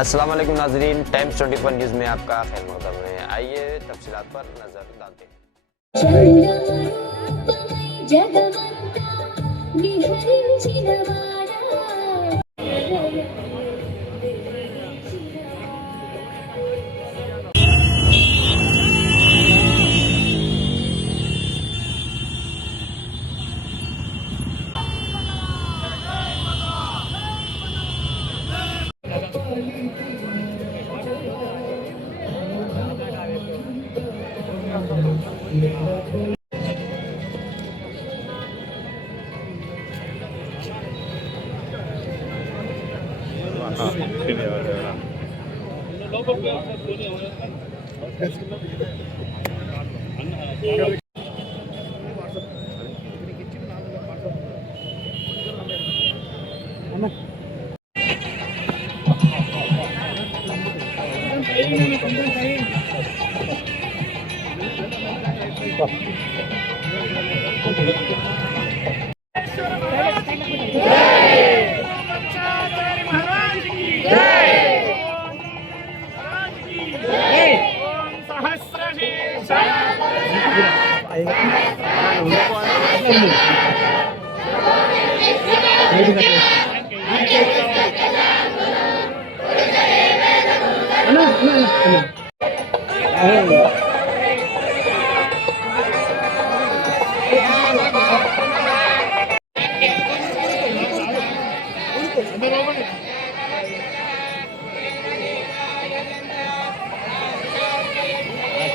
अस्सलाम वालेकुम नाज़रीन, टाइम्स 24 न्यूज़ में आपका खैर मक़दम है। आइए तफसीलात पर नज़र डालते हैं।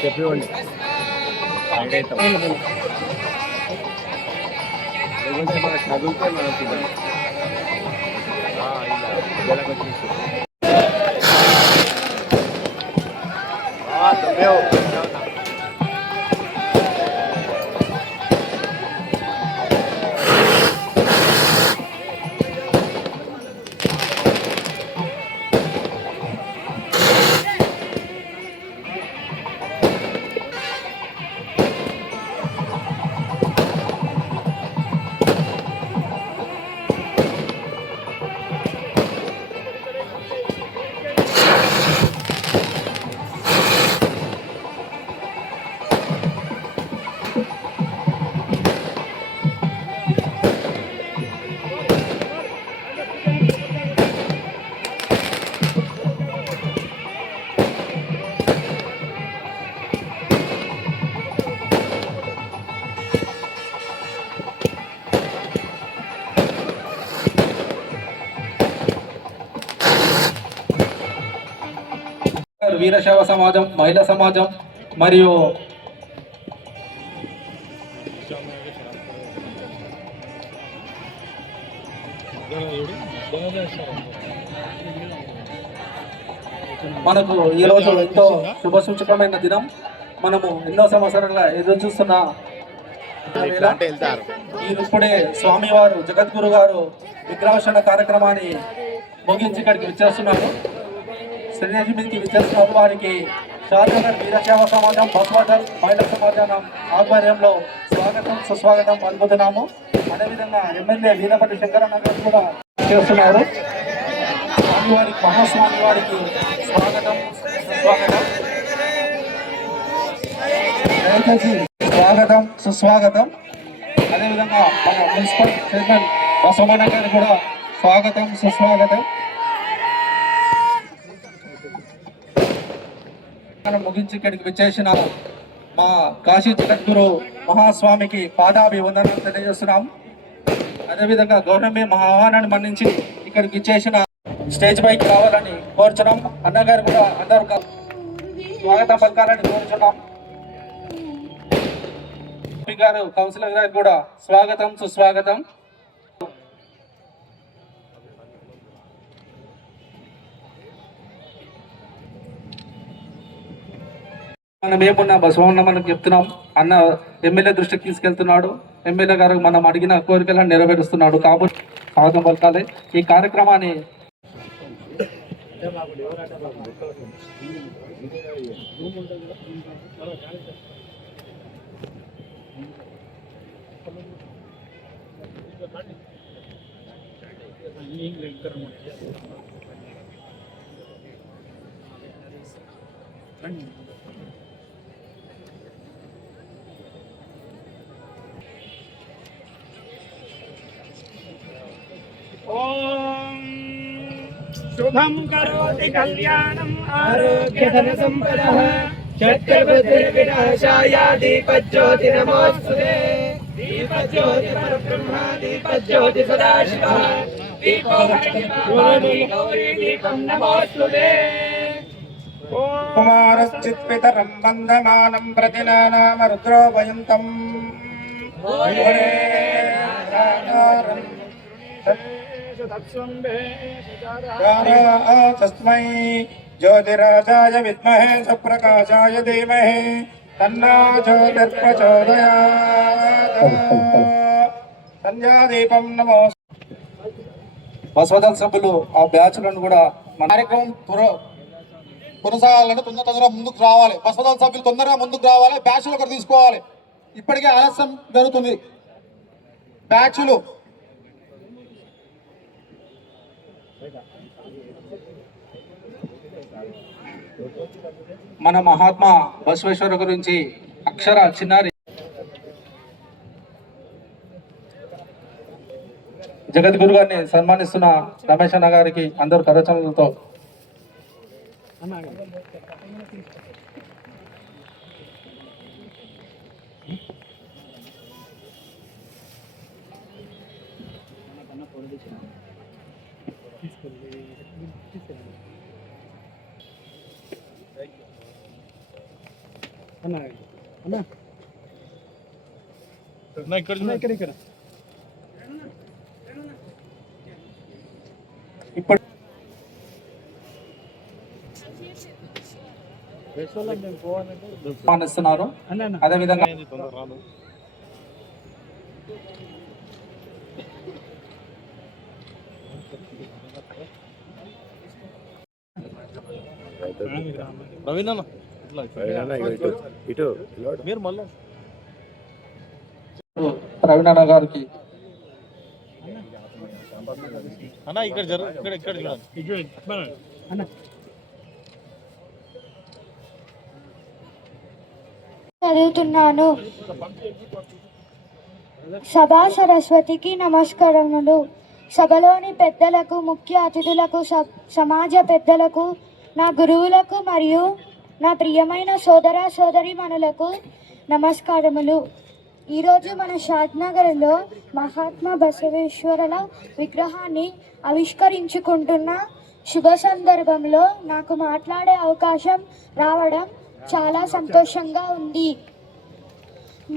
చెప్పేవాళ్ళు లేకుంటే మనకు చదివితే మనకి వీరశైవ సమాజం, మహిళా సమాజం మరియు మనకు ఈరోజు ఎంతో శుభసూచకమైన దినం. మనము ఎన్నో సంవత్సరాలుగా ఎదురు చూస్తున్న ఇప్పుడే స్వామివారు జగద్గురు గారు విగ్రహావిష్కరణ కార్యక్రమాన్ని ముగించి ఇక్కడికి విచ్చేస్తున్నారు. శ్రీదేవి మీదకి విచ్చేస్తున్నారు. వారికి షాద్నగర్ వీరశైవ సమాజం, బస్వాటర్ మహిళా సమాజం ఆధ్వర్యంలో స్వాగతం సుస్వాగతం పలుకుతున్నాము. అదేవిధంగా ఎమ్మెల్యే వీరపల్లి శంకరన్న గారు కూడా చేస్తున్నారు. స్వామివారికి, మహాస్వామి వారికి స్వాగతం సుస్వాగతం. దయచేసి స్వాగతం సుస్వాగతం. అదేవిధంగా మన మున్సిపల్ చైర్మన్ బసవన్న గారు కూడా స్వాగతం సుస్వాగతం. ముగించి ఇక్కడికి విచ్చేసిన మా కాశీ జగద్గురు మహాస్వామికి పాదాభివందనాలు తెలియజేస్తున్నాం. అదేవిధంగా గవర్నమెంట్ మహా ఆహ్వానాన్ని మన్నించి ఇక్కడికి విచ్చేసిన స్టేజ్ పైకి రావాలని కోరుచున్నాం. అన్నగారు కూడా అందరూ స్వాగతం పలకాలని కోరుచున్నాం. గారు కౌన్సిలర్ గారు కూడా స్వాగతం సుస్వాగతం. మనం ఏమున్నా బసవన్న మనకు చెప్తున్నాం. అన్న ఎమ్మెల్యే దృష్టికి తీసుకెళ్తున్నాడు. ఎమ్మెల్యే గారు మనం అడిగిన కోరికలను నెరవేరుస్తున్నాడు. కాబట్టి స్వాగతం పలకాలి. ఈ కార్యక్రమాన్ని ఓం శుభం కరోతి కళ్యాణం ఆరోగ్యధన సంపదః శత్రుబుద్ధిర్వినాశాయ దీపజ్యోతి నమోస్తుతే దీపజ్యోతి పరబ్రహ్మ దీపజ్యోతి సదాశివః దీపో భగవతి గౌరీ దీపం నమోస్తుతే కుమారశ్చిత్పితరం వందమానం ప్రతినానామ రుద్రోభయంతం తస్మై జ్యోతిరాజాయ విద్మహే సప్రకాశాయ ధీమహి తన్నో జ్యోతిర్ప్రచోదయాత్ సంధ్యాదీపం నమో. బసవదళ సభ్యులు ఆ బ్యాచ్లను కూడా మన కార్యక్రమం కొనసాగాలంటే తొందరగా ముందుకు రావాలి. బసవదళ సభ్యులు తొందరగా ముందుకు రావాలి. బ్యాచ్లు ఒకటి తీసుకోవాలి. ఇప్పటికే ఆలస్యం జరుగుతుంది. బ్యాచ్లు మన మహాత్మా బసవేశ్వర గురించి అక్షర చిన్నారి జగద్గురు గారిని సన్మానిస్తున్న రమేష్ అన్న గారికి అందరు కరచనలతో ఇప్పుడు సన్మానిస్తున్నారు. అదేవిధంగా ఇటు ప్రవీణ్ అన్న గారికి చదువుతున్నాను. సభా సరస్వతికి నమస్కారములు. సభలోని పెద్దలకు, ముఖ్య అతిథులకు, సమాజ పెద్దలకు, నా గురువులకు మరియు నా ప్రియమైన సోదర సోదరీమణులకు నమస్కారములు. ఈరోజు మన షాద్నగర్లో మహాత్మా బసవేశ్వరుల విగ్రహాన్ని ఆవిష్కరించుకుంటున్న శుభ సందర్భంలో నాకు మాట్లాడే అవకాశం రావడం చాలా సంతోషంగా ఉంది.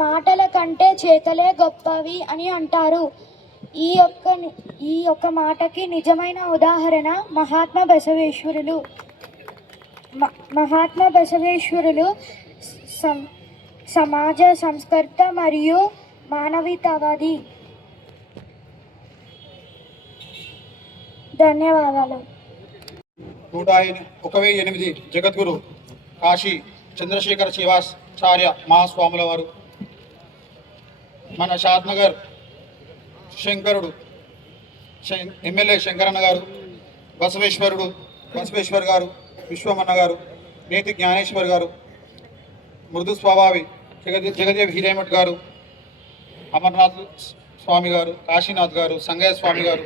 మాటల కంటే చేతలే గొప్పవి అని అంటారు. ఈ ఒక్క మాటకి నిజమైన ఉదాహరణ మహాత్మా బసవేశ్వరులు. మహాత్మా బసవేశ్వరులు సమాజ సంస్కర్త మరియు మానవతావాది. ధన్యవాదాలు. 108 జగద్గురు కాశీ చంద్రశేఖర శివాచార్య మహాస్వాముల వారు, మన షాద్నగర్ శంకరుడు ఎమ్మెల్యే శంకరన్న గారు, బసవేశ్వర్ గారు, విశ్వమన్న గారు, నేతి జ్ఞానేశ్వర్ గారు, మృదు స్వభావి జగదేవ్ హిరేమఠ్ గారు, అమర్నాథ్ స్వామి గారు, కాశీనాథ్ గారు, సంగయ్య స్వామి గారు,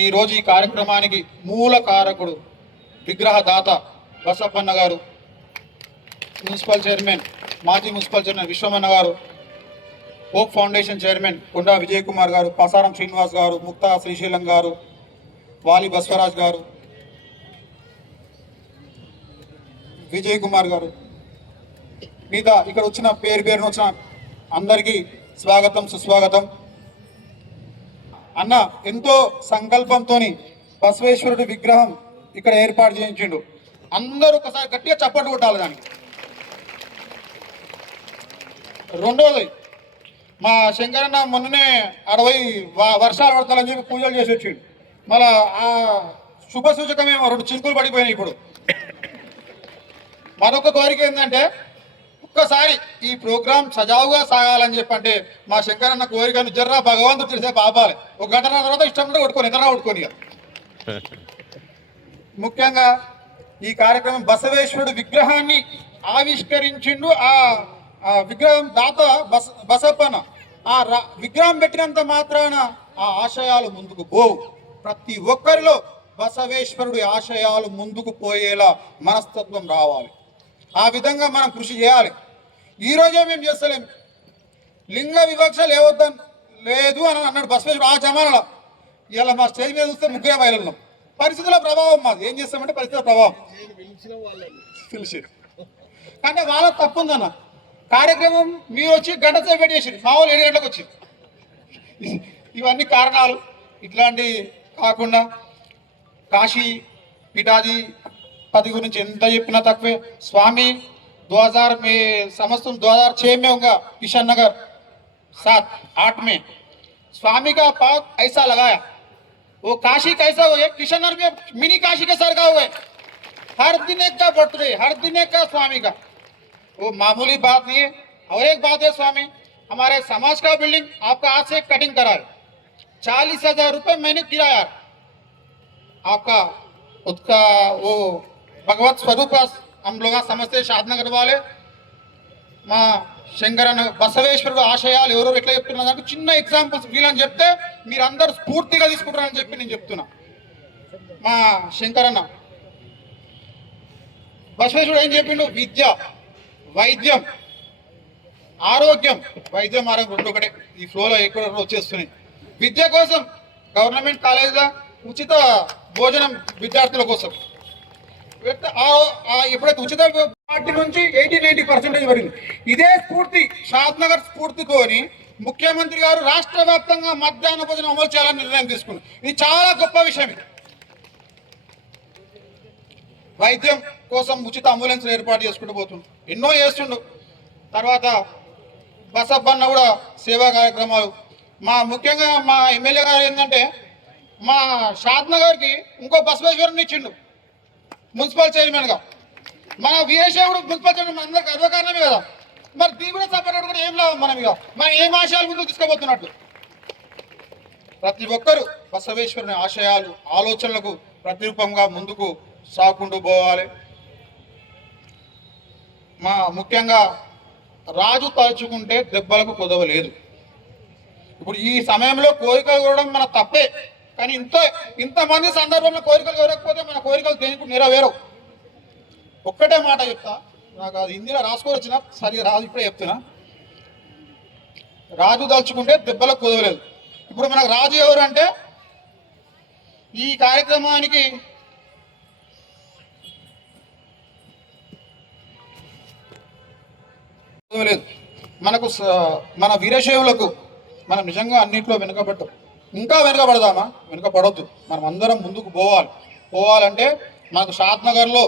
ఈరోజు ఈ కార్యక్రమానికి మూల కారకుడు విగ్రహదాత బసప్పన్న గారు, మున్సిపల్ చైర్మన్, మాజీ మున్సిపల్ చైర్మన్ విశ్వమన్న గారు, హోప్ ఫౌండేషన్ చైర్మన్ కొండా విజయ్ కుమార్ గారు, పసారం శ్రీనివాస్ గారు, ముక్తా శ్రీశైలం గారు, వాలి బస్వరాజ్ గారు, విజయ్ కుమార్ గారు, మిగతా ఇక్కడ వచ్చిన పేరున వచ్చిన అందరికీ స్వాగతం, సుస్వాగతం. అన్న ఎంతో సంకల్పంతో బసవేశ్వరుడి విగ్రహం ఇక్కడ ఏర్పాటు చేయించిండు. అందరూ ఒకసారి గట్టిగా చప్పట్లు కొట్టాలి దానికి. రెండోది, మా శంకరన్న మొన్ననే 60 వర్షాలు పడతాలని చెప్పి పూజలు చేసి వచ్చిండు. మళ్ళా ఆ శుభ సూచకమేమో 2 చినుకులు పడిపోయినాయి. ఇప్పుడు మరొక కోరిక ఏంటంటే, ఒక్కసారి ఈ ప్రోగ్రాం సజావుగా సాగాలని చెప్పంటే మా శంకరన్న కోరికను జర్రా భగవంతుడు తెలిసే పాపాలి. ఒక గంట తర్వాత ఇష్టం ఉంటే కొట్టుకొని ఎదరా కొట్టుకొని. ముఖ్యంగా ఈ కార్యక్రమం బసవేశ్వరుడు విగ్రహాన్ని ఆవిష్కరించిండు. ఆ విగ్రహం దాత బసప్పన. విగ్రహం పెట్టినంత మాత్రాన ఆ ఆశయాలు ముందుకు పోవు. ప్రతి ఒక్కరిలో బసవేశ్వరుడి ఆశయాలు ముందుకు పోయేలా మనస్తత్వం రావాలి. ఆ విధంగా మనం కృషి చేయాలి. ఈరోజే మేము చేస్తలేము. లింగ వివక్ష లేదు అని అన్నాడు బసవేశ్వరుడు ఆ జమానలో. ఇలా మా స్టేజ్ మీద చూస్తే ముగ్గురే బయలున్నాం. పరిస్థితుల ప్రభావం మాది. ఏం చేస్తామంటే పరిస్థితుల ప్రభావం పిలిచి అంటే వాళ్ళ తప్పు ఉందన్న. కార్యక్రమం మీరు వచ్చి గంట సేపు పెట్టేసి మా వాళ్ళు 7 గంటలకు వచ్చి ఇవన్నీ కారణాలు. ఇట్లాంటి కాకుండా కాశీ पीठाधिपति गुరించి ఎంత చెప్పినా తక్కువే. स्वामी 2000 में समस्त 2006 में होगा किशन नगर 7-8 में स्वामी का पाव ऐसा लगाया. वो काशी कैसा हुआ है, किशन नगर में मिनी काशी के सर का हुआ है. हर दिन एक का बर्थडे, हर दिन एक का स्वामी का. वो मामूली बात नहीं है. और एक बात है स्वामी, हमारे समाज का बिल्डिंग आपका आज से कटिंग करा है. 40,000 रुपये महीने किराया आपका. उसका वो भगवत स्वरूप हम लोग समझते शादनगर वाले మా శంకరన్న బసవేశ్వరుడు ఆశయాలు ఎవరెవరు ఎట్లా చెప్తున్నా దానికి చిన్న ఎగ్జాంపుల్స్ వీళ్ళని చెప్తే మీరు అందరు స్ఫూర్తిగా తీసుకుంటారని చెప్పి నేను చెప్తున్నా. మా శంకరన్న బసవేశ్వరుడు ఏం చెప్పిండు, విద్య వైద్యం ఆరోగ్యం, వైద్యం ఆరోగ్యం రెండు ఒకటే. ఈ ఫ్లోలో ఎక్కువ వచ్చేస్తున్నాయి. విద్య కోసం గవర్నమెంట్ కాలేజీలో ఉచిత భోజనం విద్యార్థుల కోసం. ఎప్పుడైతే ఉచిత పార్టీ నుంచి 80-90% పడింది. ఇదే స్ఫూర్తి షాద్నగర్ స్ఫూర్తితోని ముఖ్యమంత్రి గారు రాష్ట్ర వ్యాప్తంగా మధ్యాహ్న భోజనం అమలు చేయాలని నిర్ణయం తీసుకున్నారు. ఇది చాలా గొప్ప విషయం. వైద్యం కోసం ఉచిత అంబులెన్స్ ఏర్పాటు చేసుకుంటూ పోతుండు, ఎన్నో చేస్తుండు. తర్వాత బసప్పన్న కూడా సేవా కార్యక్రమాలు. ముఖ్యంగా మా ఎమ్మెల్యే గారు ఏంటంటే మా షాద్నగర్కి ఇంకో బసవేశ్వరుని ఇచ్చిండు మున్సిపల్ చైర్మన్గా. మన వీరేశేవుడు మున్సిపల్ చైర్మన్ అందరికి గర్వకారణమే కదా. మరి దీని కూడా సపరేట్ కూడా ఏం లాభం మనం ఇక మనం ఏం ఆశయాలు ముందుకు తీసుకుపోతున్నట్టు. ప్రతి ఒక్కరూ బసవేశ్వరుని ఆశయాలు ఆలోచనలకు ప్రతిరూపంగా ముందుకు సాగుకుంటూ పోవాలి. ముఖ్యంగా రాజు తలుచుకుంటే దెబ్బలకు కుదవలేదు. ఇప్పుడు ఈ సమయంలో కోరికలు కోరడం మన తప్పే, కానీ ఇంతమంది సందర్భంలో కోరికలు కోరకపోతే మన కోరికలు దేనికి నెరవేరవు. ఒక్కటే మాట చెప్తా, నాకు అది హిందీలో రాసుకోవచ్చిన సరిగా రాజు ఇప్పుడే చెప్తున్నా. రాజు తలుచుకుంటే దెబ్బలకు కుదవలేదు. ఇప్పుడు మనకు రాజు ఎవరు అంటే ఈ కార్యక్రమానికి కుదవలేదు. మనకు మన వీరశైవులకు మనం నిజంగా అన్నింటిలో వెనుకబడ్డాం. ఇంకా వెనుకబడదామా? వెనుకబడొద్దు. మనం అందరం ముందుకు పోవాలంటే మనకు షాద్నగర్లో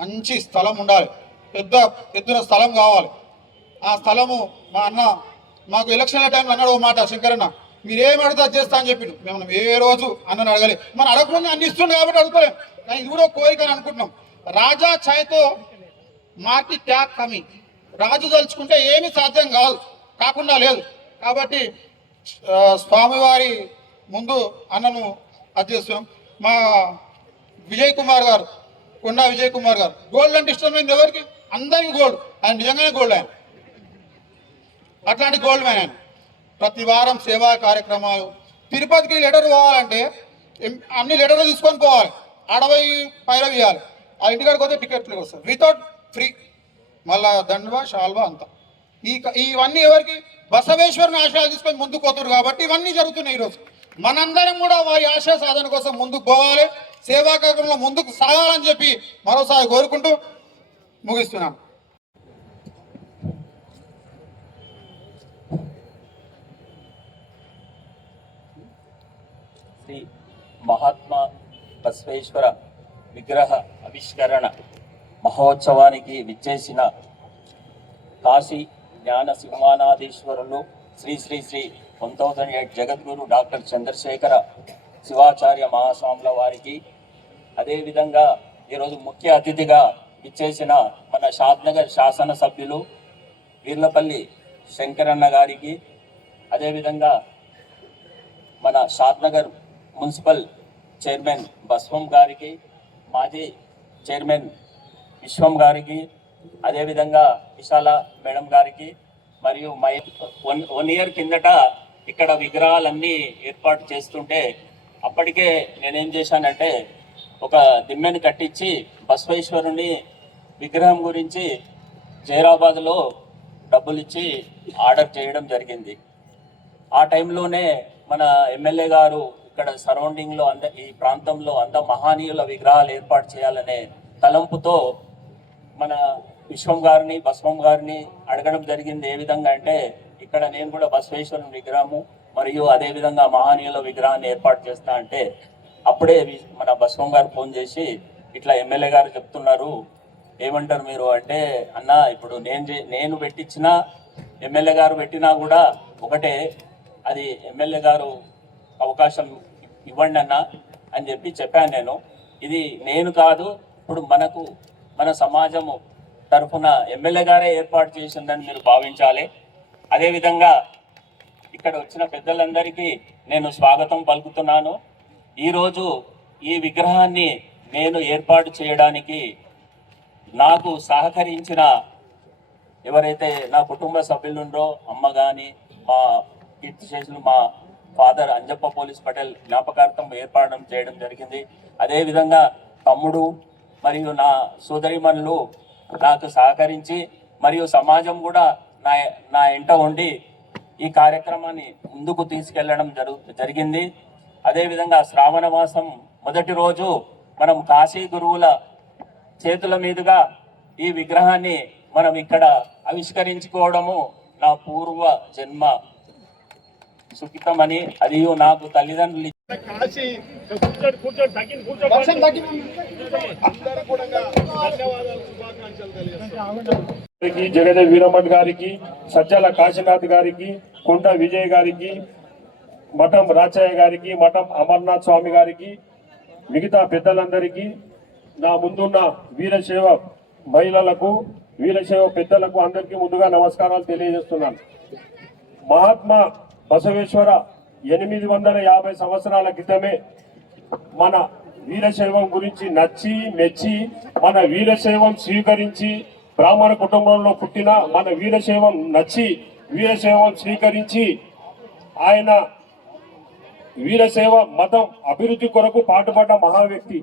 మంచి స్థలం ఉండాలి. పెద్ద స్థలం కావాలి. ఆ స్థలము మా అన్న మాకు ఎలక్షన్ల టైంలో అన్నాడు ఓ మాట, శంకరన్న మీరేం అడిగితే చేస్తా అని చెప్పిండు. మేము ఏ రోజు అన్నను అడగలే. మనం అడగకుండా అన్ని ఇస్తుండే కాబట్టి అడుగుకోలేం. కానీ ఇది కూడా కోరిక అని అనుకుంటున్నాం. రాజా ఛాయ్తో మాకి ట్యాగ్ కమి. రాజు తలుచుకుంటే ఏమీ సాధ్యం కాకుండా లేదు. కాబట్టి స్వామివారి ముందు అన్నను అధ్యక్షం మా విజయ్ కుమార్ గారు, కొండా విజయ్ కుమార్ గారు. గోల్డ్ అంటే ఇష్టమైంది ఎవరికి? అందరికీ గోల్డ్. ఆయన నిజంగానే గోల్డ్. ఆయన అట్లాంటి గోల్డ్ మ్యాన్. ఆయన ప్రతి వారం సేవా కార్యక్రమాలు. తిరుపతికి లెటర్ పోవాలంటే అన్ని లెటర్లు తీసుకొని పోవాలి. 60 పైరవి ఇవ్వాలి. ఆ ఇంటికాడికి పోతే టికెట్లు వస్తారు వితౌట్ ఫ్రీ. మళ్ళా దండవా షాల్వా అంతా. ఇవన్నీ ఎవరికి? బసవేశ్వరుని ఆశయాలు తీసుకొని ముందుకు పోతున్నారు కాబట్టి ఇవన్నీ జరుగుతున్నాయి. ఈరోజు మనందరం కూడా వారి ఆశయ సాధన కోసం ముందుకు పోవాలి, సేవా కార్యక్రమంలో ముందుకు సాగాలని చెప్పి మరోసారి కోరుకుంటూ ముగిస్తున్నాను. శ్రీ మహాత్మా బసవేశ్వర విగ్రహ ఆవిష్కరణ మహోత్సవానికి విచ్చేసిన కాశీ జ్ఞాన సింహానాధీశ్వరులు శ్రీ శ్రీ శ్రీ 1008 జగద్గురు డాక్టర్ చంద్రశేఖర శివాచార్య మహాస్వాముల వారికి, అదేవిధంగా ఈరోజు ముఖ్య అతిథిగా విచ్చేసిన మన షాద్నగర్ శాసనసభ్యులు వీర్లపల్లి శంకరన్న గారికి, అదేవిధంగా మన షాద్నగర్ మున్సిపల్ చైర్మన్ బస్వం గారికి, మాజీ చైర్మన్ విశ్వం గారికి, అదేవిధంగా విశాల మేడం గారికి, మరియు వన్ ఇయర్ కిందట ఇక్కడ విగ్రహాలన్నీ ఏర్పాటు చేస్తుంటే అప్పటికే నేనేం చేశానంటే ఒక దిమ్మెను కట్టించి బసవేశ్వరుని విగ్రహం గురించి జైరాబాద్లో డబ్బులు ఇచ్చి ఆర్డర్ చేయడం జరిగింది. ఆ టైంలోనే మన ఎమ్మెల్యే గారు ఇక్కడ సరౌండింగ్లో ఈ ప్రాంతంలో మహనీయుల విగ్రహాలు ఏర్పాటు చేయాలనే తలంపుతో మన విశ్వం గారిని, బసవం గారిని అడగడం జరిగింది. ఏ విధంగా అంటే ఇక్కడ నేను కూడా బసవేశ్వరుని విగ్రహము మరియు అదేవిధంగా మహనీయుల విగ్రహాన్ని ఏర్పాటు చేస్తా అంటే అప్పుడే మన బసవం గారు ఫోన్ చేసి ఇట్లా ఎమ్మెల్యే గారు చెప్తున్నారు, ఏమంటారు మీరు అంటే, అన్న ఇప్పుడు నేను పెట్టించినా ఎమ్మెల్యే గారు పెట్టినా కూడా ఒకటే, అది ఎమ్మెల్యే గారు అవకాశం ఇవ్వండి అన్న అని చెప్పాను నేను. ఇది నేను కాదు, ఇప్పుడు మన సమాజము తరఫున ఎమ్మెల్యే గారే ఏర్పాటు చేసిందని మీరు భావించాలి. అదేవిధంగా ఇక్కడ వచ్చిన పెద్దలందరికీ నేను స్వాగతం పలుకుతున్నాను. ఈరోజు ఈ విగ్రహాన్ని నేను ఏర్పాటు చేయడానికి నాకు సహకరించిన ఎవరైతే నా కుటుంబ సభ్యులుండో, అమ్మ కానీ, మా కీర్తిశేషులు మా ఫాదర్ అంజప్ప పోలీస్ పటేల్ జ్ఞాపకార్థం ఏర్పాటు చేయడం జరిగింది. అదేవిధంగా తమ్ముడు మరియు నా సోదరిమణులు నాకు సహకరించి మరియు సమాజం కూడా నా ఎంట ఉండి ఈ కార్యక్రమాన్ని ముందుకు తీసుకెళ్లడం జరిగింది. అదేవిధంగా శ్రావణ మాసం మొదటి రోజు మనం కాశీ గురువుల చేతుల మీదుగా ఈ విగ్రహాన్ని మనం ఇక్కడ ఆవిష్కరించుకోవడము నా పూర్వ జన్మ సుఖితమని, అది నాకు తల్లిదండ్రులు జగదేవ్ వీరమఠ్ గారికి, సజ్జల కాశీనాథ్ గారికి, కుంట విజయ్ గారికి, మఠం రాచయ్య గారికి, మఠం అమర్నాథ్ స్వామి గారికి, మిగతా పెద్దలందరికీ, నా ముందున్న వీరశైవ మహిళలకు, వీరశైవ పెద్దలకు అందరికీ ముందుగా నమస్కారాలు తెలియజేస్తున్నాను. మహాత్మా బసవేశ్వర 850 సంవత్సరాల క్రితమే మన వీరశైవం గురించి నచ్చి మెచ్చి మన వీరశైవం స్వీకరించి బ్రాహ్మణ కుటుంబంలో పుట్టిన మన వీరశైవం నచ్చి వీరశైవం స్వీకరించి ఆయన వీరశైవ మతం అభివృద్ధి కొరకు పాటుపడ్డ మహా వ్యక్తి.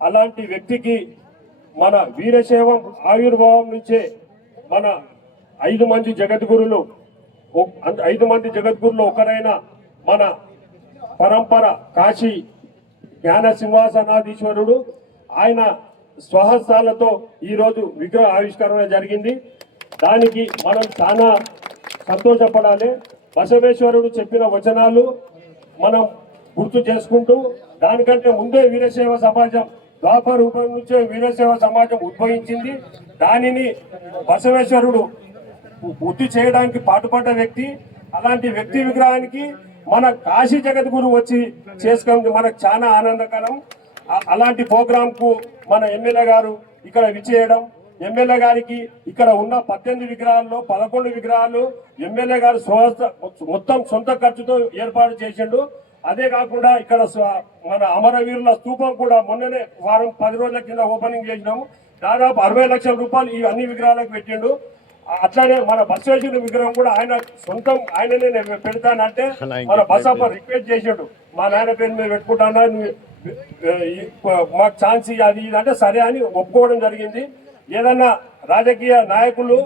అలాంటి వ్యక్తికి మన వీరశైవం ఆవిర్భావం నుంచే మన 5 మంది జగద్గురులు ఒకరైన మన పరంపర కాశీ జ్ఞాన సింహాసనాధీశ్వరుడు ఆయన స్వహస్తాలతో ఈరోజు విగ్రహ ఆవిష్కరణ జరిగింది. దానికి మనం చాలా సంతోషపడాలి. బసవేశ్వరుడు చెప్పిన వచనాలు మనం గుర్తు చేసుకుంటూ, దానికంటే ముందే వీరశైవ సమాజం ద్వాపర రూపం నుంచే వీరశైవ సమాజం ఉద్భవించింది. దానిని బసవేశ్వరుడు వృద్ధి చేయడానికి పాటుపడ్డ వ్యక్తి. అలాంటి వ్యక్తి విగ్రహానికి మన కాశీ జగద్గురు వచ్చి చేసుకుంది మనకు చాలా ఆనందకరం. అలాంటి ప్రోగ్రామ్ కు మన ఎమ్మెల్యే గారు ఇక్కడ విచ్చేయడం, ఎమ్మెల్యే గారికి ఇక్కడ ఉన్న 18 విగ్రహాల్లో 11 విగ్రహాలు ఎమ్మెల్యే గారు మొత్తం సొంత ఖర్చుతో ఏర్పాటు చేసిండు. అదే కాకుండా ఇక్కడ మన అమరవీరుల స్తూపం కూడా మొన్ననే 10 రోజుల కింద ఓపెనింగ్ చేసినాము. దాదాపు 60 లక్షల రూపాయలు ఈ అన్ని విగ్రహాలకు పెట్టిండు. అట్లానే మన బసవేశ్వరుని విగ్రహం కూడా ఆయన సొంతం ఆయననే నేను పెడతానంటే మన బసప్ప రిక్వెస్ట్ చేసాడు, మా నాయన పేరు మీద పెట్టుకుంటానా, మాకు ఛాన్స్ అది ఇది అంటే సరే అని ఒప్పుకోవడం జరిగింది. ఏదన్నా రాజకీయ నాయకులు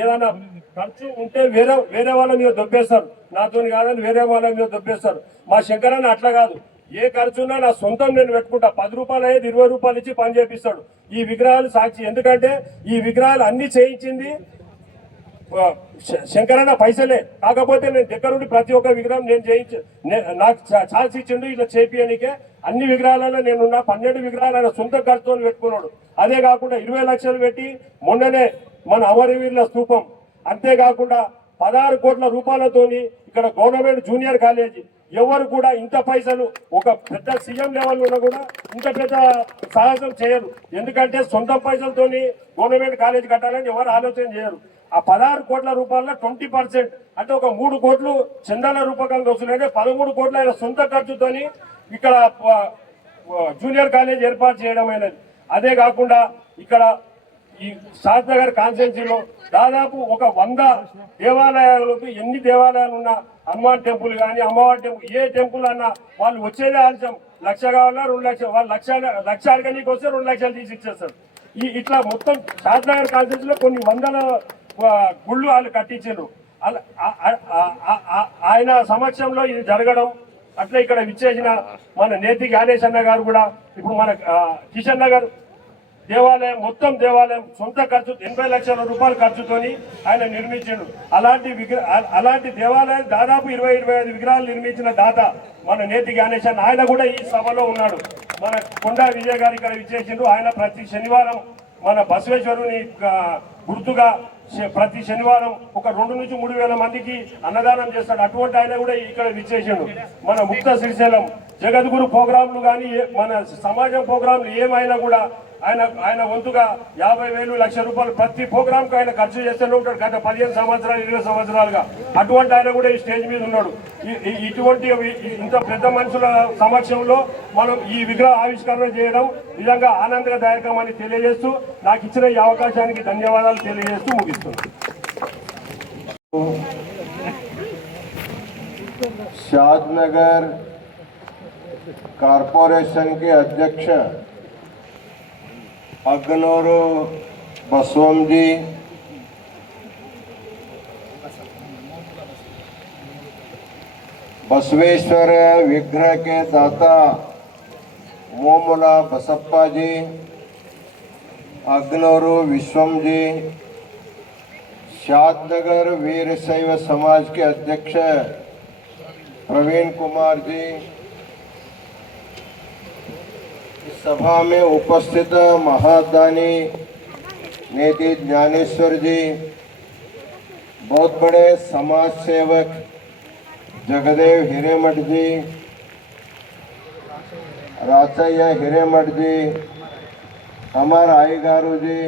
ఏదన్నా ఖర్చు ఉంటే వేరే వాళ్ళ మీద దొబ్బేస్తారు, నాతో కాదని వేరే వాళ్ళ మీద దొబ్బేస్తారు. మా శంకరన్న అట్లా కాదు, ఏ ఖర్చున్నా నా సొంతం నేను పెట్టుకుంటా, 10 రూపాయలు అయ్యేది 20 రూపాయలు ఇచ్చి పని చేపిస్తాడు. ఈ విగ్రహాలు సాక్షి. ఎందుకంటే ఈ విగ్రహాలు అన్ని చేయించింది శంకరన్న పైసలే. కాకపోతే నేను దగ్గరుండి ప్రతి ఒక్క విగ్రహం నేను నాకు ఛాన్స్ ఇచ్చిండు ఇట్లా చేపియనికే. అన్ని విగ్రహాలలో నేనున్నా 12 విగ్రహాలు ఆయన సొంత ఖర్చుతో పెట్టుకున్నాడు. అదే కాకుండా 20 లక్షలు పెట్టి మొన్ననే మన అమరవీరుల స్తూపం, అంతేకాకుండా 16 కోట్ల రూపాయలతోని ఇక్కడ గవర్నమెంట్ జూనియర్ కాలేజీ. ఎవరు కూడా ఇంత పైసలు ఒక పెద్ద సీఎం లెవెల్ ఉన్నా కూడా ఇంత పెద్ద సాహసం చేయరు. ఎందుకంటే సొంత పైసలతోని గవర్నమెంట్ కాలేజీ కట్టాలని ఎవరు ఆలోచన చేయరు. ఆ 16 కోట్ల రూపాయల 20% అంటే ఒక 3 కోట్లు చందాల రూపకంగా వస్తున్నాయంటే 13 కోట్ల ఆయన సొంత ఖర్చుతోని ఇక్కడ జూనియర్ కాలేజ్ ఏర్పాటు చేయడం అయినది. అదే కాకుండా ఇక్కడ ఈ షాద్ నగర్ కాన్స్టిట్యున్సీలో దాదాపు ఒక 100 దేవాలయాలకు, ఎన్ని దేవాలయాలు ఉన్నా హనుమాన్ టెంపుల్ కానీ అమ్మవారి టెంపుల్, ఏ టెంపుల్ అన్నా వాళ్ళు వచ్చేదే ఆలస్యం. 1,00,000 కావాలా 2,00,000, వాళ్ళు లక్ష అడగనీకి వస్తే 2,00,000 తీసి ఇచ్చేస్తారు. ఇట్లా మొత్తం షాద్ నగర్ కాన్స్టిట్యున్సీలో కొన్ని వందల గుళ్ళు వాళ్ళు కట్టించారు. ఆయన సమక్షంలో ఇది జరగడం, అట్లా ఇక్కడ విచ్చేసిన మన నేతి జ్ఞానేష్ అన్న గారు కూడా ఇప్పుడు మన కిషన్ నగర్ దేవాలయం, మొత్తం దేవాలయం సొంత ఖర్చు 80 లక్షల రూపాయల ఖర్చుతోని ఆయన నిర్మించాడు. అలాంటి దేవాలయం దాదాపు 20-25 విగ్రహాలు నిర్మించిన దాత మన నేతి జ్ఞానేష్ అన్న, ఆయన కూడా ఈ సభలో ఉన్నాడు. మన కొండా విజయ్ గారు ఇక్కడ విచ్చేసిండు. ఆయన ప్రతి శనివారం మన బసవేశ్వరుని గుర్తుగా ప్రతి శనివారం ఒక 2 నుంచి 3 వేల మందికి అన్నదానం చేస్తాడు. అటువంటి ఆయన కూడా ఇక్కడ విచ్చేసాడు. మన ముక్త శ్రీశైలం జగద్గురు ప్రోగ్రాంలు కానీ, మన సమాజం ప్రోగ్రాంలు ఏమైనా కూడా ఆయన వంతుగా 50,000, 1,00,000 రూపాయలు ప్రతి ప్రోగ్రాంకి ఆయన ఖర్చు చేస్తూనే ఉంటాడు గత 15 సంవత్సరాలు 20 సంవత్సరాలుగా. అటువంటి ఆయన కూడా ఈ స్టేజ్ మీద ఉన్నాడు. ఇటువంటి ఇంత పెద్ద మనుషుల సమక్షంలో మనం ఈ విగ్రహ ఆవిష్కరణ చేయడం నిజంగా ఆనందదాయకం అని తెలియజేస్తూ, నాకు ఇచ్చిన ఈ అవకాశానికి ధన్యవాదాలు తెలియజేస్తూ ముగిస్తున్నాను. शादनगर कॉरपोरेशन के अध्यक्ष अग्नोरू बसवम जी, बसवेश्वर विग्रह के दाता मोमुला बसप्पा जी, अग्नोरू विश्वम जी, शादनगर वीरशैव समाज के अध्यक्ष प्रवीण कुमार जी, इस सभा में उपस्थित महादानी नेति ज्ञानेश्वर जी, बहुत बड़े समाज सेवक जगदेव हिरेमठ जी, राचैया हिरेमठ जी, अमर आईगारू जी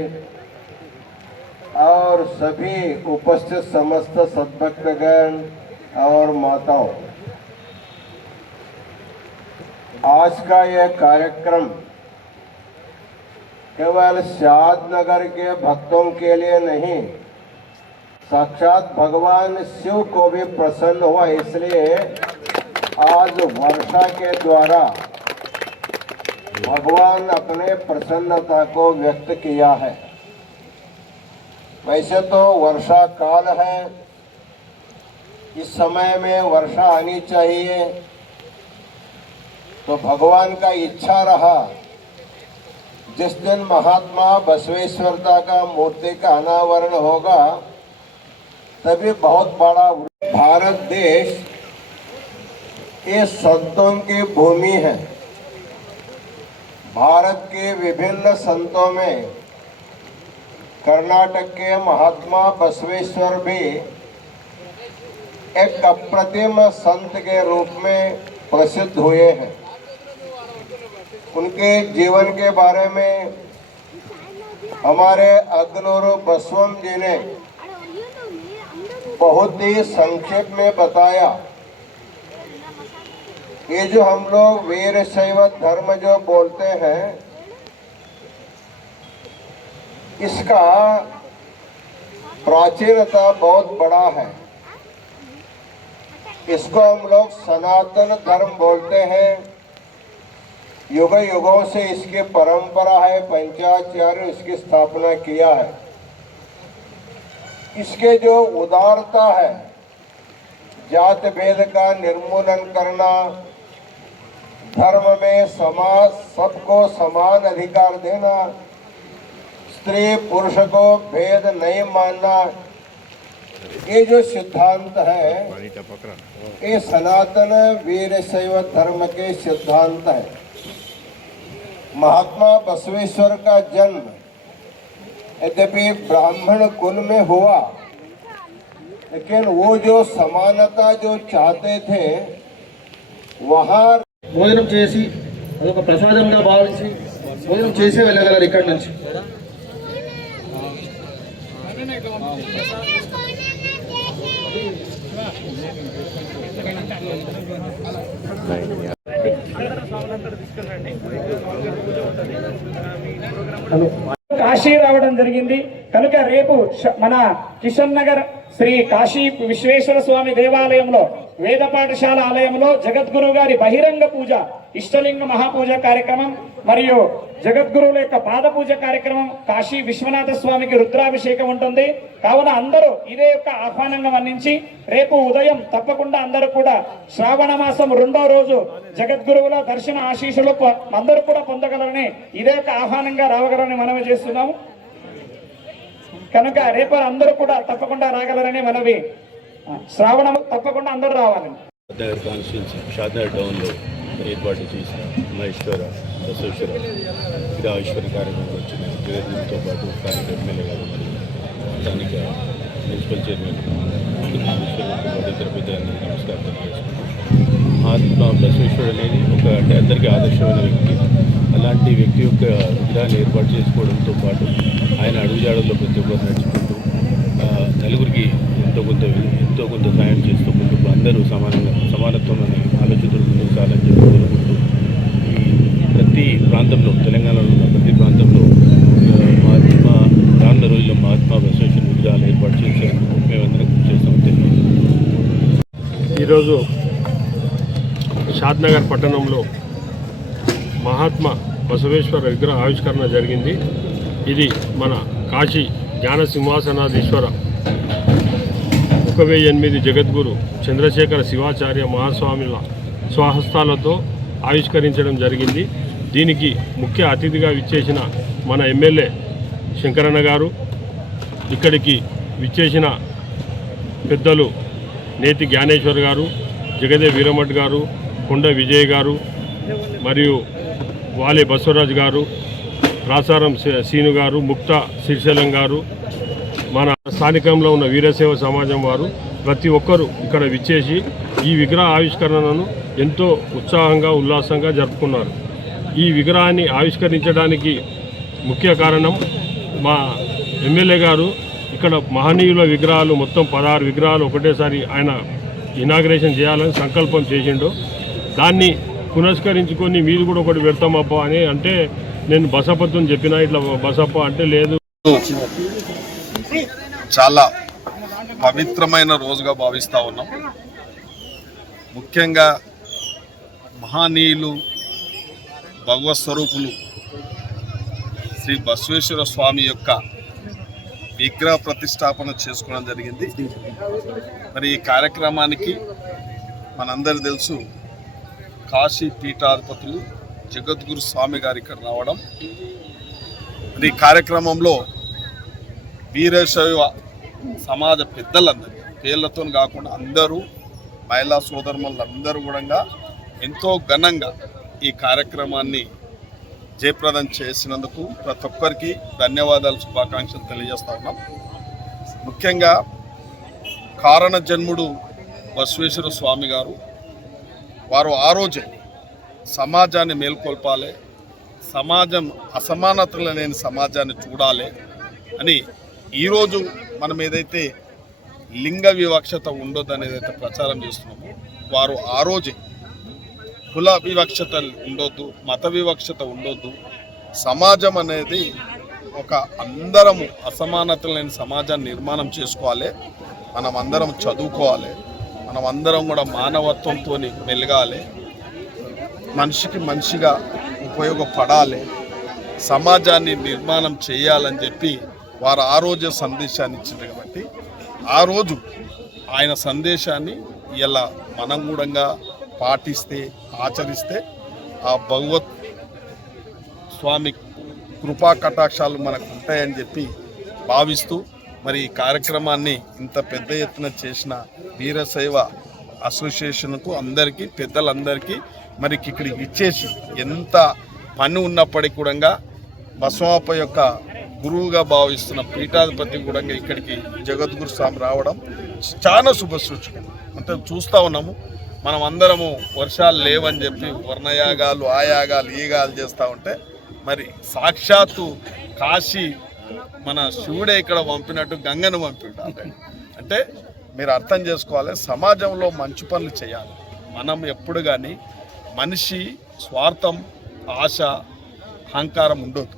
और सभी उपस्थित समस्त सद्भक्तगण और माताओं, आज का यह कार्यक्रम केवल शादनगर के भक्तों के लिए नहीं, साक्षात भगवान शिव को भी प्रसन्न हुआ, इसलिए आज वर्षा के द्वारा भगवान अपने प्रसन्नता को व्यक्त किया है। वैसे तो वर्षा काल है, इस समय में वर्षा आनी चाहिए, तो भगवान का इच्छा रहा जिस दिन महात्मा बसवेश्वरता का मूर्ति का अनावरण होगा तभी बहुत बड़ा भारत देश ये संतों की भूमि है। भारत के विभिन्न संतों में कर्नाटक के महात्मा बसवेश्वर भी एक अप्रतिम संत के रूप में प्रसिद्ध हुए हैं। उनके जीवन के बारे में हमारे अग्नोरू बसवम जी ने बहुत ही संक्षेप में बताया। ये जो हम लोग वीरशैव धर्म जो बोलते हैं, इसका प्राचीनता बहुत बड़ा है। इसको हम लोग सनातन धर्म बोलते हैं। युग युगों से इसकी परंपरा है, पंचाचार्य इसकी स्थापना किया है। इसके जो उदारता है, जात भेद का निर्मूलन करना, धर्म में समाज सबको समान अधिकार देना, स्त्री पुरुष को भेद नहीं मानना, ये जो सिद्धांत है ये सनातन वीरशैव धर्म के सिद्धांत है। महात्मा बसवेश्वर का जन्म यद्यपि ब्राह्मण कुल में हुआ, लेकिन वो जो समानता जो चाहते थे वहाँ భోజనం చేసి అదొక ప్రసాదంగా భావించి భోజనం చేసి వెళ్ళగలరు ఇక్కడి నుంచి. नहीं కాశీ రావడం జరిగింది. కనుక రేపు మన కిషన్ నగర్ శ్రీ కాశీ విశ్వేశ్వర స్వామి దేవాలయంలో వేద పాఠశాల ఆలయంలో జగద్గురు గారి బహిరంగ పూజ, ఇష్టలింగ మహాపూజ కార్యక్రమం మరియు జగద్గురువుల యొక్క పాద పూజ కార్యక్రమం, కాశీ విశ్వనాథ స్వామికి రుద్రాభిషేకం ఉంటుంది. కావున అందరూ ఇదే యొక్క ఆహ్వానంగా మన్నించి రేపు ఉదయం తప్పకుండా అందరూ కూడా శ్రావణ మాసం 2వ రోజు జగద్గురువుల దర్శన ఆశీస్సులు అందరూ కూడా పొందగలరని ఇదే యొక్క ఆహ్వానంగా రావగలరని మనవి చేస్తున్నాము. కనుక రేపు అందరూ కూడా తప్పకుండా రాగలరని మనవి. శ్రావణం తప్పకుండా అందరూ రావాలని. షాద్నగర్ కాన్స్టిట్యున్సీ షాద్నగర్ టౌన్లో ఏర్పాటు చేసిన మహేశ్వర బసవేశ్వర విగ్రహేశ్వర కార్యక్రమం వచ్చిన జగద్గురుతో పాటు స్థానిక ఎమ్మెల్యే గారు మరియు స్థానిక మున్సిపల్ చైర్మన్ ఇతర పెద్దలందరికీ నమస్కారం తెలియజేస్తున్నాను. మహాత్మా బసవేశ్వరుడు అనేది అంటే అందరికీ ఆదర్శమైన వ్యక్తి. అలాంటి వ్యక్తి యొక్క విగ్రహాన్ని ఏర్పాటు చేసుకోవడంతో పాటు ఆయన అడుగుజాడల్లో ప్రతి ఒక్కరు నడుచుకుంటూ నలుగురికి ఎంతో కొంత సాయం చేస్తూ ముందుకు అందరూ సమానత్వం అనే ఆలోచనలు ముందుకు సాగాలని చెప్పి కోరుకుంటూ ప్రతి ప్రాంతంలో తెలంగాణలో ఉన్న ప్రతి ప్రాంతంలో మహాత్మా రానున్న రోజుల్లో మహాత్మా బసవేశ్వర విగ్రహాలు ఏర్పాటు చేసేందుకు మేమందరం కృషి చేస్తామని తెలియజేస్తాం. ఈరోజు షాద్నగర్ పట్టణంలో మహాత్మా బసవేశ్వర విగ్రహ ఆవిష్కరణ జరిగింది. ఇది మన కాశీ జ్ఞాన సింహాసనాధీశ్వర 1008 జగద్గురు చంద్రశేఖర శివాచార్య మహాస్వాముల స్వహస్తాలతో ఆవిష్కరించడం జరిగింది. దీనికి ముఖ్య అతిథిగా విచ్చేసిన మన ఎమ్మెల్యే శంకరన్న గారు, ఇక్కడికి విచ్చేసిన పెద్దలు నేతి జ్ఞానేశ్వర్ గారు, జగదే వీరమఠ్ గారు, కొండ విజయ్ గారు మరియు వాలే బసవరాజు గారు, రాసారం సీను గారు, ముక్త శ్రీశైలం గారు, మన స్థానికంలో ఉన్న వీరసేవ సమాజం వారు ప్రతి ఒక్కరూ ఇక్కడ విచ్చేసి ఈ విగ్రహ ఆవిష్కరణను ఎంతో ఉత్సాహంగా ఉల్లాసంగా జరుపుకున్నారు. ఈ విగ్రహాన్ని ఆవిష్కరించడానికి ముఖ్య కారణం మా ఎమ్మెల్యే గారు ఇక్కడ మహనీయుల విగ్రహాలు మొత్తం 16 విగ్రహాలు ఒకటేసారి ఆయన ఇనాగ్రేషన్ చేయాలని సంకల్పం చేసిండు. దాన్ని పునస్కరించుకొని మీరు కూడా ఒకటి పెడతామప్ప అని అంటే నేను బసపత్తుని చెప్పిన ఇట్లా బసప్ప అంటే లేదు. చాలా పవిత్రమైన రోజుగా భావిస్తూ ఉన్నాం. ముఖ్యంగా మహనీయులు భగవత్ స్వరూపులు శ్రీ బసవేశ్వర స్వామి యొక్క విగ్రహ ప్రతిష్టాపన చేసుకోవడం జరిగింది. మరి ఈ కార్యక్రమానికి మనందరూ తెలుసు కాశీ పీఠాధిపతులు జగద్గురు స్వామి గారు ఇక్కడ రావడం. ఈ కార్యక్రమంలో వీరశైవ సమాజ పెద్దలందరూ పేర్లతో కాకుండా అందరూ మహిళా సోదరులందరూ కూడా ఎంతో ఘనంగా ఈ కార్యక్రమాన్ని జయప్రదం చేసినందుకు ప్రతి ఒక్కరికి ధన్యవాదాలు, శుభాకాంక్షలు తెలియజేస్తా ఉన్నాం. ముఖ్యంగా కారణ జన్ముడు బసవేశ్వర స్వామి గారు వారు ఆ రోజే సమాజాన్ని మేల్కొల్పాలి, సమాజం అసమానతలు లేని సమాజాన్ని చూడాలి అని ఈరోజు మనం ఏదైతే లింగ వివక్షత ఉండొద్దు అనేది అయితే ప్రచారం చేస్తున్నామో వారు ఆ రోజే కుల వివక్షత ఉండొద్దు, మత వివక్షత ఉండొద్దు, సమాజం అనేది ఒక అందరము అసమానతలు లేని సమాజాన్ని నిర్మాణం చేసుకోవాలి, మనం అందరం చదువుకోవాలి, మనం అందరం కూడా మానవత్వంతో మెలగాలి, మనిషికి మనిషిగా ఉపయోగపడాలి, సమాజాన్ని నిర్మాణం చేయాలని చెప్పి వారు ఆ రోజు సందేశాన్ని ఇచ్చింది. కాబట్టి ఆ రోజు ఆయన సందేశాన్ని ఇలా మనం కూడా పాటిస్తే ఆచరిస్తే ఆ భగవత్ స్వామి కృపా కటాక్షాలు మనకు ఉంటాయని చెప్పి భావిస్తూ మరి ఈ కార్యక్రమాన్ని ఇంత పెద్ద ఎత్తున చేసిన వీరశైవ అసోసియేషన్కు అందరికీ పెద్దలందరికీ మరి ఇక్కడికి ఇచ్చేసి ఎంత పని ఉన్నప్పటికీ కూడా బసవప్ప యొక్క గురువుగా భావిస్తున్న పీఠాధిపతి కూడా ఇక్కడికి జగద్గురు స్వామి రావడం చాలా శుభసూచకం. అంటే చూస్తూ ఉన్నాము మనం అందరము వర్షాలు లేవని చెప్పి వర్ణయాగాలు ఆయాగాలు ఈగాలు చేస్తూ ఉంటే మరి సాక్షాత్తు కాశీ మన శివుడే ఇక్కడ పంపినట్టు గంగను పంపిండు. అంటే మీరు అర్థం చేసుకోవాలి, సమాజంలో మంచి పనులు చేయాలి. మనం ఎప్పుడు కానీ మనిషి స్వార్థం ఆశ అహంకారం ఉండొద్దు.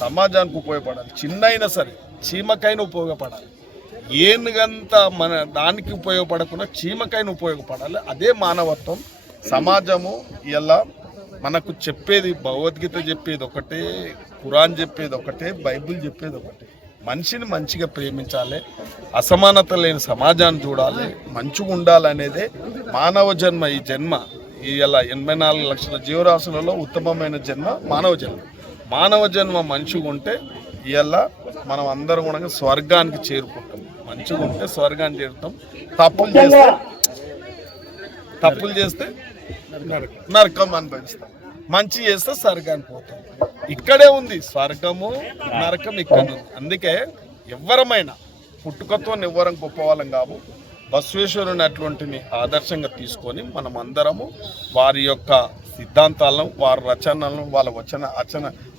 సమాజానికి ఉపయోగపడాలి. చిన్న అయినా సరే చీమకైనా ఉపయోగపడాలి. ఏనుగంత మన దానికి ఉపయోగపడకుండా చీమకైనా ఉపయోగపడాలి. అదే మానవత్వం. సమాజము ఇలా మనకు చెప్పేది భగవద్గీత చెప్పేది ఒకటే, ఖురాన్ చెప్పేది ఒకటే, బైబిల్ చెప్పేది ఒకటే. మనిషిని మంచిగా ప్రేమించాలి, అసమానత లేని సమాజాన్ని చూడాలి, మంచిగా ఉండాలనేదే మానవ జన్మ. ఈ జన్మ ఇలా 84 లక్షల జీవరాశులలో ఉత్తమమైన జన్మ మానవ జన్మ. మానవ జన్మ మంచిగా ఉంటే ఇలా మనం అందరం కూడా స్వర్గానికి చేరుకుంటాం. మంచిగా ఉంటే స్వర్గానికి చేరుతాం. తప్పులు చేస్తే నరకం అనుభవిస్తాం. మంచి చేస్తే స్వర్గానికి పోతాం. ఇక్కడే ఉంది స్వర్గము నరకం, ఇక్కడ ఉంది. అందుకే ఎవరమైనా పుట్టుకతో ఎవ్వరం గొప్ప వాళ్ళం కావు. బసవేశ్వరుని అటువంటిని ఆదర్శంగా తీసుకొని మనం అందరము వారి యొక్క సిద్ధాంతాలను, వారి రచనలను,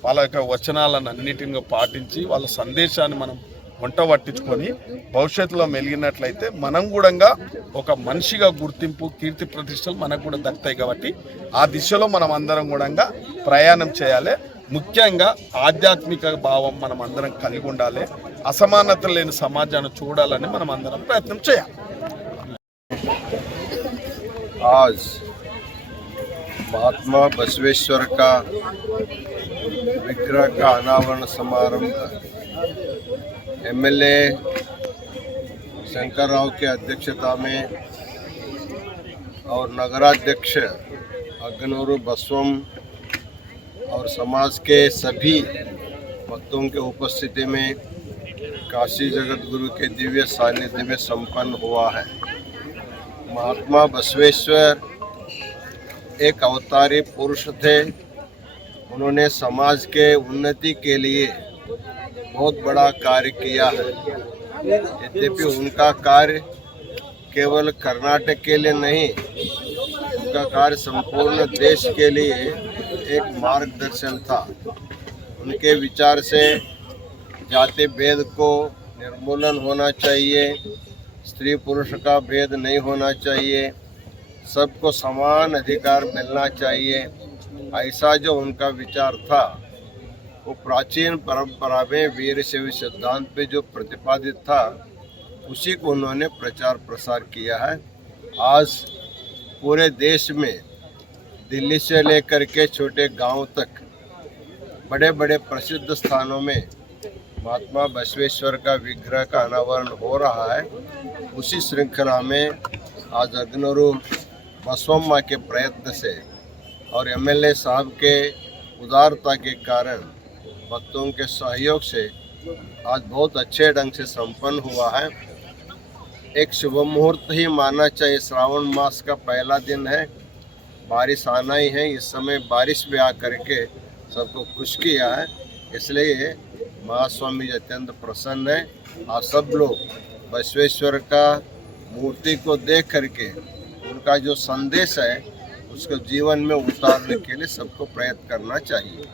వాళ్ళ యొక్క వచనాలను అన్నిటిని పాటించి వాళ్ళ సందేశాన్ని మనం వంట పట్టించుకొని భవిష్యత్తులో మెలిగినట్లయితే మనం కూడా ఒక మనిషిగా గుర్తింపు, కీర్తి ప్రతిష్టలు మనకు కూడా దక్కుతాయి. కాబట్టి ఆ దిశలో మనం అందరం కూడా ప్రయాణం చేయాలి. ముఖ్యంగా ఆధ్యాత్మిక భావం మనం అందరం కలిగి ఉండాలి. అసమానత లేని సమాజాన్ని చూడాలని మనం అందరం ప్రయత్నం చేయాలి. आज महात्मा बसवेश्वर का विग्रह का अनावरण समारंभ एमएलए शंकर राव के अध्यक्षता में और नगराध्यक्ष अग्नूरू बसवम और समाज के सभी भक्तों के उपस्थिति में काशी जगत गुरु के दिव्य सानिध्य में संपन्न हुआ है। महात्मा बसवेश्वर एक अवतारी पुरुष थे। उन्होंने समाज के उन्नति के लिए बहुत बड़ा कार्य किया है। यद्यपि उनका कार्य केवल कर्नाटक के लिए नहीं, उनका कार्य संपूर्ण देश के लिए एक मार्गदर्शन था। उनके विचार से जाति भेद को निर्मूलन होना चाहिए, स्त्री पुरुष का भेद नहीं होना चाहिए, सबको समान अधिकार मिलना चाहिए। ऐसा जो उनका विचार था वो प्राचीन परंपरा में वीरशैव सिद्धांत पे जो प्रतिपादित था उसी को उन्होंने प्रचार प्रसार किया है। आज पूरे देश में दिल्ली से लेकर के छोटे गांव तक बड़े बड़े प्रसिद्ध स्थानों में महात्मा बसवेश्वर का विग्रह का अनावरण हो रहा है। उसी श्रृंखला में आज अग्नूरू बसवम्मा के प्रयत्न से और एमएलए साहब के उदारता के कारण भक्तों के सहयोग से आज बहुत अच्छे ढंग से संपन्न हुआ है। एक शुभ मुहूर्त ही मानना चाहिए। श्रावण मास का पहला दिन है, बारिश आना ही है। इस समय बारिश भी आ करके सबको खुश किया है, इसलिए महास्वामी जी अत्यंत प्रसन्न है। आप सब लोग बसवेश्वर का मूर्ति को देख करके उनका जो संदेश है उसको जीवन में उतारने के लिए सबको प्रयत्न करना चाहिए।